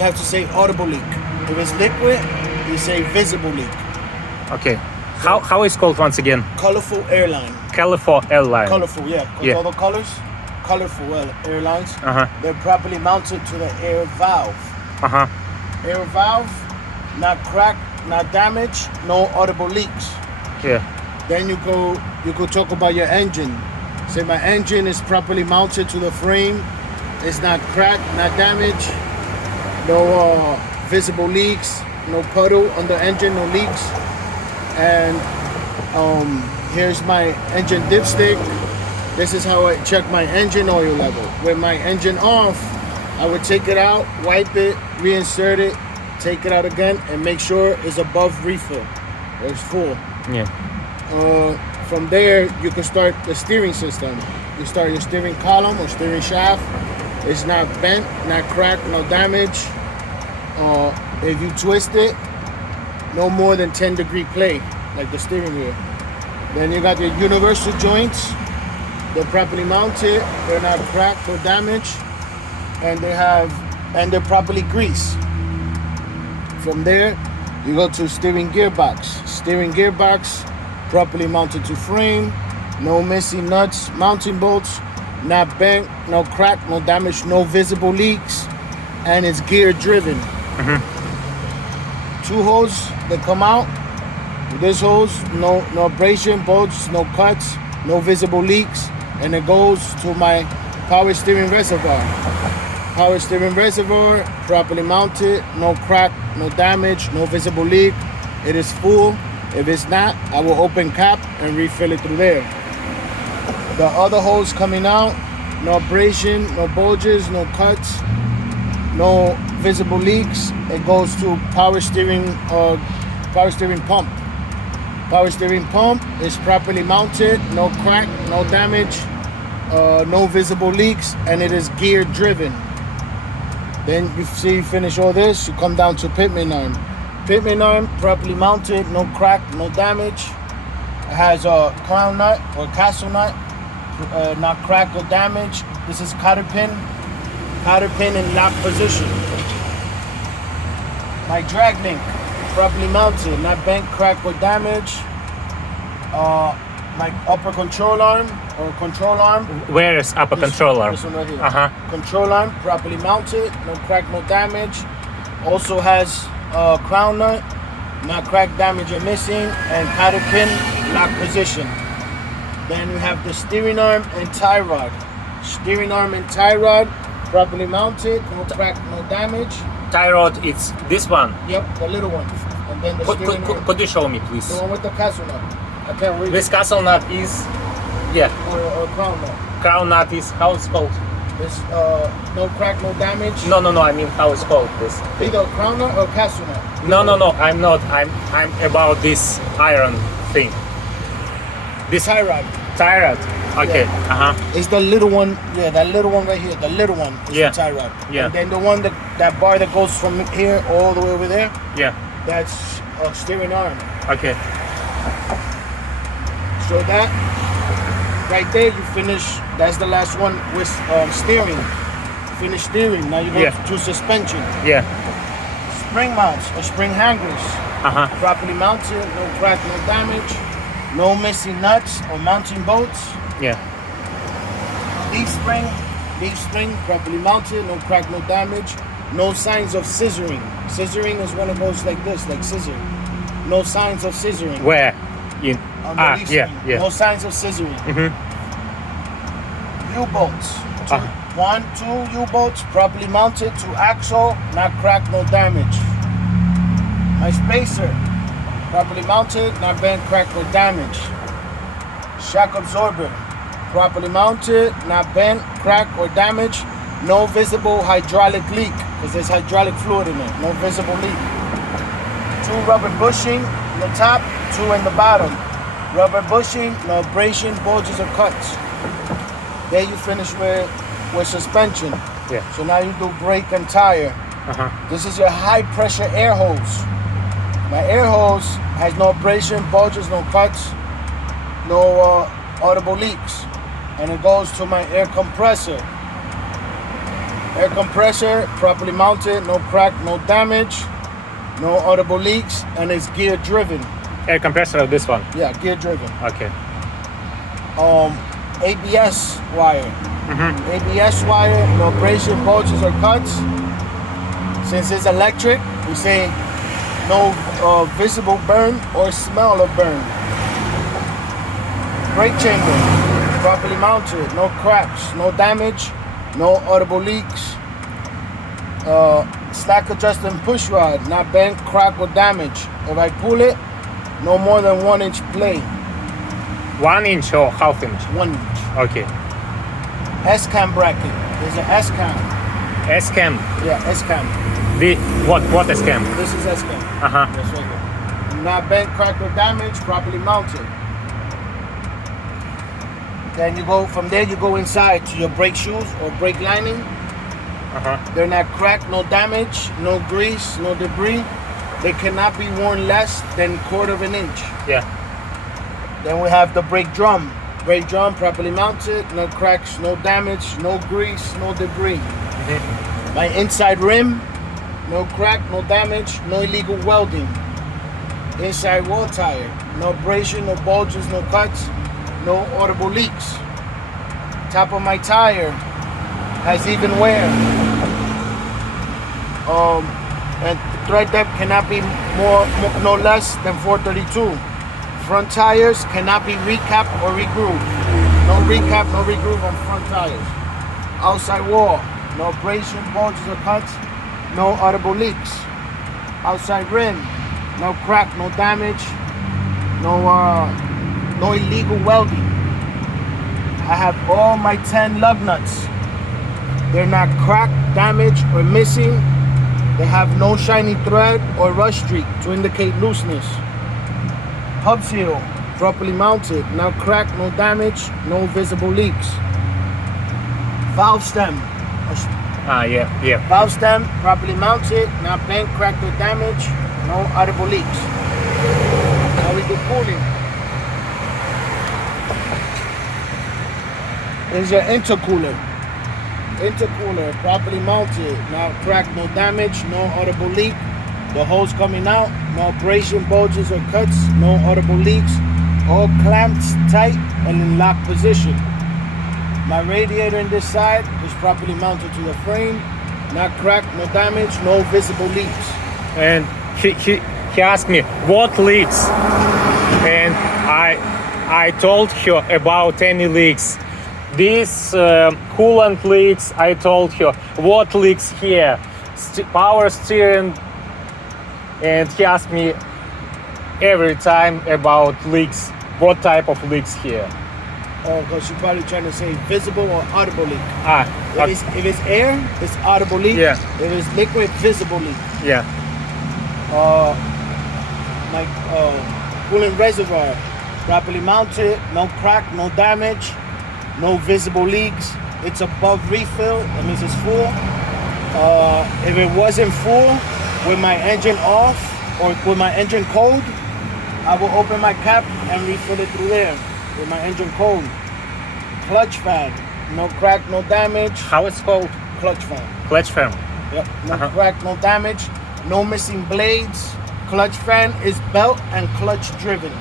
you have to say audible leak. If it's liquid, you say visible leak. Okay. How is called once again? Colorful airline. Colorful airline. Colorful, yeah. With Yeah. all the colors. Colorful airlines. Uh-huh. They're properly mounted to the air valve. Uh-huh. Air valve, not cracked, not damaged, no audible leaks. Yeah. Then you go talk about your engine. Say my engine is properly mounted to the frame. It's not cracked, not damaged. No visible leaks, no puddle on the engine, no leaks. And here's my engine dipstick. This is how I check my engine oil level. With my engine off, I would take it out, wipe it, reinsert it, take it out again, and make sure it's above refill. It's full. Yeah. From there, you can start the steering system. You start your steering column or steering shaft. It's not bent, not cracked, no damage. If you twist it, no more than 10-degree play, like the steering wheel. Then you got your universal joints. They're properly mounted. They're not cracked or damaged, and they're properly greased. From there, you go to steering gearbox. Steering gearbox, properly mounted to frame. No missing nuts, mounting bolts, not bent, no crack, no damage, no visible leaks, and it's gear driven. Mm-hmm. 2 hoses that come out. This hose, no abrasion, bulges, no cuts, no visible leaks, and it goes to my power steering reservoir. Power steering reservoir, properly mounted, no crack, no damage, no visible leak. It is full. If it's not, I will open cap and refill it through there. The other hose coming out, no abrasion, no bulges, no cuts, no visible leaks. It goes to power steering pump. Power steering pump is properly mounted, no crack, no damage, no visible leaks, and it is gear driven. Then you finish all this, you come down to pitman arm. Pitman arm, properly mounted, no crack, no damage. It has a crown nut or castle nut, not cracked or damaged. This is cotter pin in lock position. My drag link, properly mounted, not bent, cracked or damaged. My upper control arm or control arm. Where is upper control arm? This one right here. Uh-huh. Control arm, properly mounted, no crack, no damage. Also has a crown nut, not cracked, damage or missing, and cotter pin lock position. Then we have the steering arm and tie rod. Steering arm and tie rod, properly mounted, no crack, no damage. Tie rod, it's this one. Yep, the little one. And then the steering arm, Could you show me, please? the one with the castle nut. I can't read This it. castle nut is, yeah. Or crown nut. Crown nut is, how it's called? This no crack, no damage. No, I mean how it's called this. Either crown nut or castle nut. No, I'm not. I'm about this iron thing. This Tie rod. tie rod. Okay. Yeah. Uh-huh. It's the little one, yeah, that little one right here. The little one is Yeah. the tie rod. Yeah. And then the one that bar that goes from here all the way over there, Yeah. that's a steering arm. Okay. So that right there, you finish. That's the last one with steering. Finish steering. Now you go Yeah. to suspension. Yeah. Spring mounts or spring hangers. Uh-huh. Properly mounted, no crack, no damage, no missing nuts or mounting bolts. Yeah. Leaf spring, properly mounted, no crack, no damage, no signs of scissoring. Scissoring is when it goes like this, like scissor. No signs of scissoring. Where? In. On the leaf Yeah. spring. Yeah. No signs of scissoring. Mm-hmm. U-bolts. Uh. 1, 2 U-bolts, properly mounted to axle, not crack, no damage. My spacer, properly mounted, not bent, crack, or damage. Shock absorber, properly mounted, not bent, crack, or damage. No visible hydraulic leak, because there's hydraulic fluid in it. No visible leak. 2 rubber bushing in the top, 2 in the bottom. Rubber bushing, no abrasion, bulges, or cuts. Then you finish with suspension. Yeah. So now you do brake and tire. Uh-huh. This is your high pressure air hose. My air hose has no abrasion, bulges, no cuts, no audible leaks. And it goes to my air compressor. Air compressor, properly mounted, no crack, no damage, no audible leaks, and it's gear driven. Air compressor of this one. Yeah, gear driven. Okay. ABS wire. ABS wire, no abrasion, bulges, or cuts. Since it's electric, we say no visible burn or smell of burn. Brake chamber, properly mounted, no cracks, no damage, no audible leaks. Slack adjusting push rod, not bent, crack, or damage. If I pull it, no more than 1 inch play. 1 inch or half inch? 1 inch. Okay. S-cam bracket. There's an S-cam. S-cam. Yeah, S-cam. What S-cam? This is S-cam. Uh-huh. That's right there. Not bent, cracked, or damaged, properly mounted. Then you go from there. You go inside to your brake shoes or brake lining. They're not cracked, no damage, no grease, no debris. They cannot be worn less than 1/4 inch. Yeah. Then we have the brake drum. Brake drum properly mounted, no cracks, no damage, no grease, no debris. My inside rim, no crack, no damage, no illegal welding. Inside wall tire, no abrasion, no bulges, no cuts, no audible leaks. Top of my tire has even wear. And thread depth cannot be no less than 432. Front tires cannot be recapped or regrooved. No recap, no regroove on front tires. Outside wall, no abrasion, bulges, or cuts, no audible leaks. Outside rim, no crack, no damage, no illegal welding. I have all my 10 lug nuts. They're not cracked, damaged, or missing. They have no shiny thread or rust streak to indicate looseness. Hub seal, properly mounted, no crack, no damage, no visible leaks. Valve stem. Yeah. Valve stem, properly mounted, not bent, cracked, or damaged, no audible leaks. Now we do cooling. Here's your intercooler. Intercooler, properly mounted, not cracked, no damage, no audible leak. The hose coming out, no abrasion, bulges, or cuts, no audible leaks. All clamped tight and in lock position. My radiator in this side is properly mounted to the frame, not cracked, no damage, no visible leaks. And he asked me what leaks, and I told her about any leaks. These coolant leaks, I told her what leaks here, power steering, and he asked me every time about leaks, what type of leaks here. Oh, because you're probably trying to say visible or audible leak. Okay. If it's air, it's audible leak. Yeah. If it's liquid, visible leak. Yeah. My coolant reservoir, properly mounted, no crack, no damage, no visible leaks. It's above refill, that means it's full. If it wasn't full, with my engine off or with my engine cold, I will open my cap and refill it through there with my engine cold. Clutch fan, no crack, no damage. How it's called? Clutch fan. Clutch fan. Yep, no crack, no damage, no missing blades. Clutch fan is belt and clutch driven.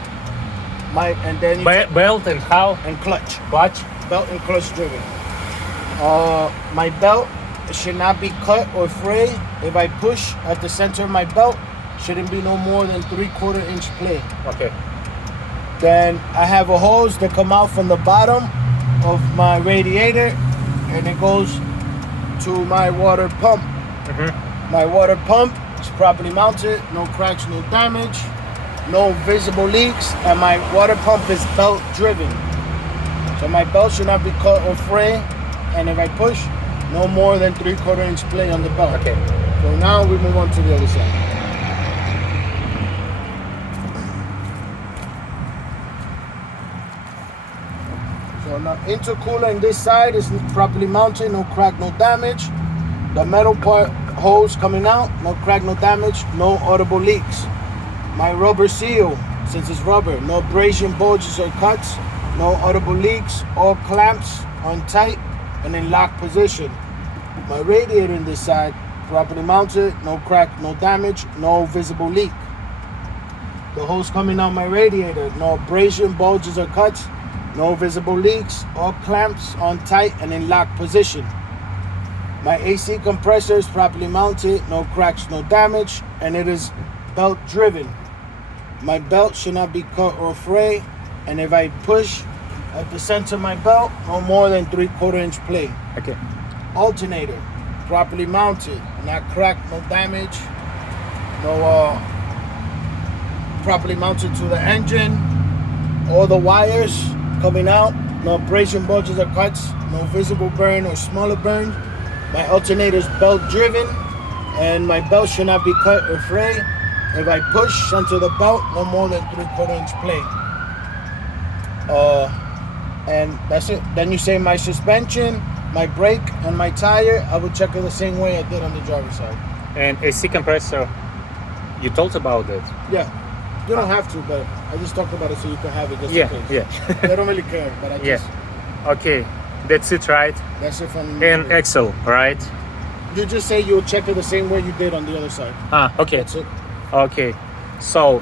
Belt and how? And clutch. Clutch? Belt and clutch driven. My belt should not be cut or frayed. If I push at the center of my belt, shouldn't be no more than 3/4 inch play. Okay. Then I have a hose that come out from the bottom of my radiator, and it goes to my water pump. My water pump is properly mounted, no cracks, no damage, no visible leaks, and my water pump is belt driven. So my belt should not be cut or frayed, and if I push, no more than 3/4 inch play on the belt. Okay. So now we move on to the other side. So now intercooler in this side is properly mounted, no crack, no damage. The metal part hose coming out, no crack, no damage, no audible leaks. My rubber seal, since it's rubber, no abrasion, bulges, or cuts, no audible leaks. All clamps on tight and in lock position. My radiator in this side, properly mounted, no crack, no damage, no visible leak. The hose coming out my radiator, no abrasion, bulges or cuts, no visible leaks, all clamps on tight and in lock position. My AC compressor is properly mounted, no cracks, no damage, and it is belt driven. My belt should not be cut or fray, and if I push at the center of my belt, no more than 3/4 inch play. Okay. Alternator, properly mounted, not cracked, no damage, no properly mounted to the engine. All the wires coming out, no abrasion, bulges or cuts, no visible burn or smaller burn. My alternator is belt driven, and my belt should not be cut or fray. If I push onto the belt, no more than 3/4 inch play. And that's it. Then you say my suspension, my brake, and my tire, I will check it the same way I did on the driver's side. And AC compressor, you told about it? Yeah. You don't have to, but I just talked about it so you can have it just Yeah, in case. yeah. They don't really care, but I Yeah. just, Okay, that's it, right? that's it from And Excel, right? You just say you'll check it the same way you did on the other side. Okay. That's it. Okay. So,